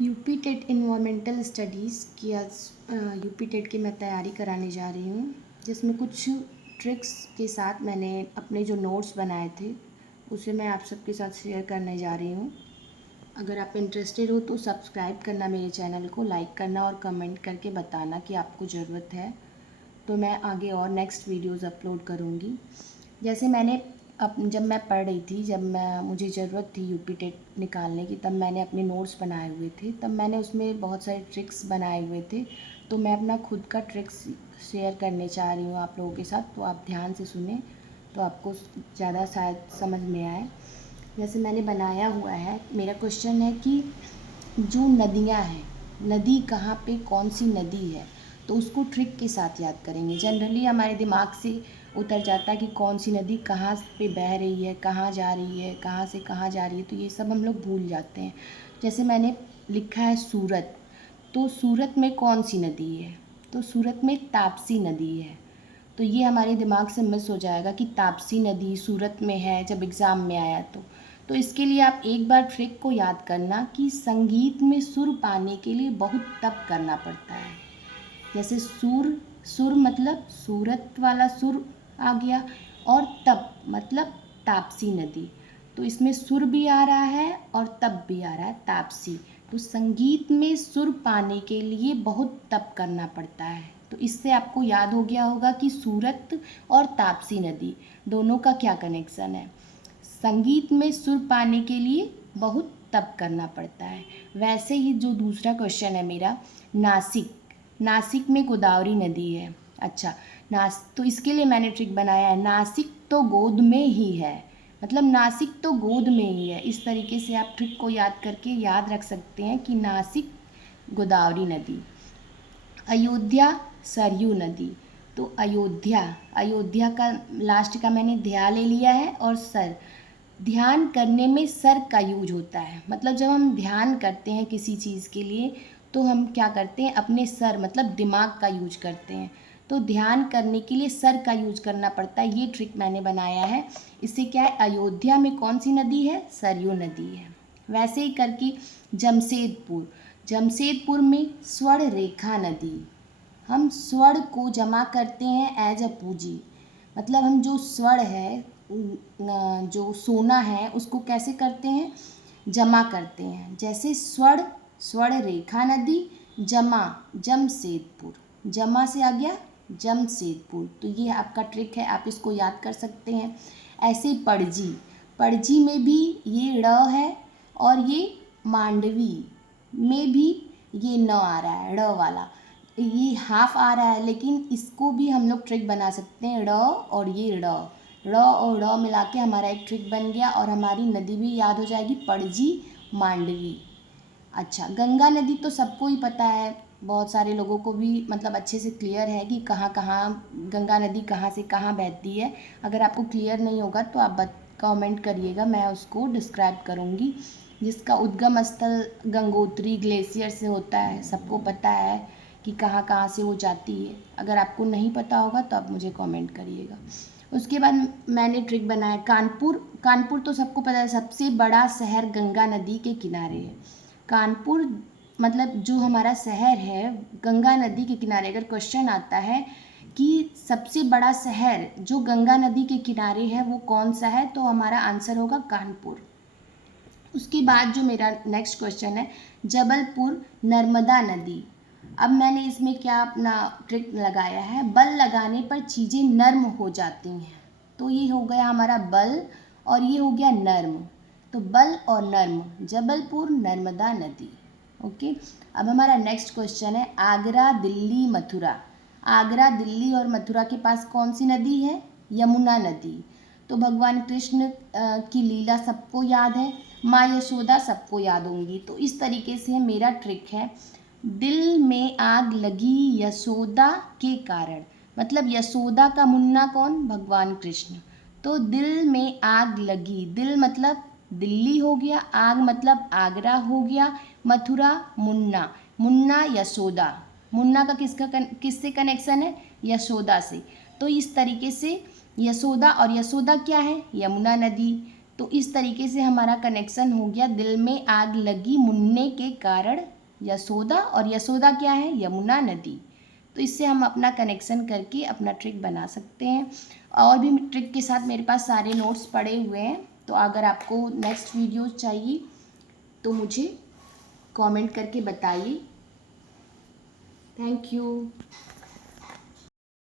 UP TET environmental studies की आज UP TET की मैं तैयारी कराने जा रही हूँ, जिसमें कुछ ट्रिक्स के साथ मैंने अपने जो नोट्स बनाए थे उसे मैं आप सबके साथ शेयर करने जा रही हूँ। अगर आप इंटरेस्टेड हो तो सब्सक्राइब करना मेरे चैनल को, लाइक करना और कमेंट करके बताना कि आपको ज़रूरत है, तो मैं आगे और नेक्स्ट वीडियोज़ अपलोड करूँगी। जैसे मैंने जब मैं पढ़ रही थी, मुझे ज़रूरत थी यूपी टेट निकालने की, तब मैंने अपने नोट्स बनाए हुए थे, तब मैंने उसमें बहुत सारे ट्रिक्स बनाए हुए थे। तो मैं अपना खुद का ट्रिक्स शेयर करने चाह रही हूँ आप लोगों के साथ, तो आप ध्यान से सुने तो आपको ज़्यादा शायद समझ में आए। जैसे मैंने बनाया हुआ है, मेरा क्वेश्चन है कि जो नदियाँ हैं, नदी कहाँ पे कौन सी नदी है, तो उसको ट्रिक के साथ याद करेंगे। जनरली हमारे दिमाग से उतर जाता है कि कौन सी नदी कहाँ पे बह रही है, कहाँ जा रही है, कहाँ से कहाँ जा रही है, तो ये सब हम लोग भूल जाते हैं। जैसे मैंने लिखा है सूरत, तो सूरत में कौन सी नदी है, तो सूरत में ताप्ती नदी है। तो ये हमारे दिमाग से मिस हो जाएगा कि ताप्ती नदी सूरत में है जब एग्ज़ाम में आया तो इसके लिए आप एक बार ट्रिक को याद करना कि संगीत में सुर पाने के लिए बहुत तप करना पड़ता है। जैसे सुर मतलब सूरत वाला सुर आ गया, और तप मतलब ताप्ती नदी, तो इसमें सुर भी आ रहा है और तप भी आ रहा है, ताप्ती। तो संगीत में सुर पाने के लिए बहुत तप करना पड़ता है। तो इससे आपको याद हो गया होगा कि सूरत और ताप्ती नदी दोनों का क्या कनेक्शन है। संगीत में सुर पाने के लिए बहुत तप करना पड़ता है। वैसे ही जो दूसरा क्वेश्चन है मेरा, नासिक, नासिक में गोदावरी नदी है। अच्छा, तो इसके लिए मैंने ट्रिक बनाया है, नासिक तो गोद में ही है, मतलब नासिक तो गोद में ही है। इस तरीके से आप ट्रिक को याद करके याद रख सकते हैं कि नासिक गोदावरी नदी। अयोध्या सरयू नदी, तो अयोध्या का लास्ट का मैंने ध्या ले लिया है, और सर, ध्यान करने में सर का यूज होता है। मतलब जब हम ध्यान करते हैं किसी चीज़ के लिए तो हम क्या करते हैं, अपने सर मतलब दिमाग का यूज करते हैं। तो ध्यान करने के लिए सर का यूज करना पड़ता है। ये ट्रिक मैंने बनाया है। इससे क्या है, अयोध्या में कौन सी नदी है, सरयू नदी है। वैसे ही करके जमशेदपुर में स्वर्ण रेखा नदी, हम स्वर्ण को जमा करते हैं एज अ पूंजी। मतलब हम जो स्वर्ण है, जो सोना है, उसको कैसे करते हैं, जमा करते हैं। जैसे स्वर्ण रेखा नदी, जमा जमशेदपुर, जमा से आ गया जमशेदपुर। तो ये आपका ट्रिक है, आप इसको याद कर सकते हैं। ऐसे ही पणजी में भी ये ड़ है, और ये मांडवी में भी ये न आ रहा है, ड़ वाला, ये हाफ आ रहा है, लेकिन इसको भी हम लोग ट्रिक बना सकते हैं। ड़ और ये ड़ और ड़ मिला के हमारा एक ट्रिक बन गया, और हमारी नदी भी याद हो जाएगी, पणजी मांडवी। अच्छा, गंगा नदी तो सबको ही पता है, बहुत सारे लोगों को भी मतलब अच्छे से क्लियर है कि कहाँ कहाँ गंगा नदी कहाँ से कहाँ बहती है। अगर आपको क्लियर नहीं होगा तो आप कमेंट करिएगा, मैं उसको डिस्क्राइब करूँगी। जिसका उद्गम स्थल गंगोत्री ग्लेशियर से होता है, सबको पता है कि कहाँ कहाँ से वो जाती है। अगर आपको नहीं पता होगा तो आप मुझे कमेंट करिएगा। उसके बाद मैंने ट्रिक बनाया कानपुर तो सबको पता है, सबसे बड़ा शहर गंगा नदी के किनारे है। कानपुर मतलब जो हमारा शहर है गंगा नदी के किनारे। अगर क्वेश्चन आता है कि सबसे बड़ा शहर जो गंगा नदी के किनारे है वो कौन सा है, तो हमारा आंसर होगा कानपुर। उसके बाद जो मेरा नेक्स्ट क्वेश्चन है, जबलपुर नर्मदा नदी। अब मैंने इसमें क्या अपना ट्रिक लगाया है, बल लगाने पर चीज़ें नर्म हो जाती हैं। तो ये हो गया हमारा बल, और ये हो गया नर्म। तो बल और नर्म, जबलपुर नर्मदा नदी। ओके, अब हमारा नेक्स्ट क्वेश्चन है, आगरा दिल्ली मथुरा। आगरा दिल्ली और मथुरा के पास कौन सी नदी है, यमुना नदी। तो भगवान कृष्ण की लीला सबको याद है, माँ यशोदा सबको याद होंगी। तो इस तरीके से मेरा ट्रिक है, दिल में आग लगी यशोदा के कारण। मतलब यशोदा का मुन्ना कौन, भगवान कृष्ण। तो दिल में आग लगी, दिल मतलब दिल्ली हो गया, आग मतलब आगरा हो गया, मथुरा मुन्ना, मुन्ना यशोदा। मुन्ना का किससे कनेक्शन है, यशोदा से। तो इस तरीके से यशोदा, और यशोदा क्या है, यमुना नदी। तो इस तरीके से हमारा कनेक्शन हो गया। दिल में आग लगी मुन्ने के कारण यशोदा, और यशोदा क्या है? यमुना नदी। तो इससे हम अपना कनेक्शन करके अपना ट्रिक बना सकते हैं। और भी ट्रिक के साथ मेरे पास सारे नोट्स पड़े हुए हैं, तो अगर आपको नेक्स्ट वीडियो चाहिए तो मुझे कमेंट करके बताइए। Thank you.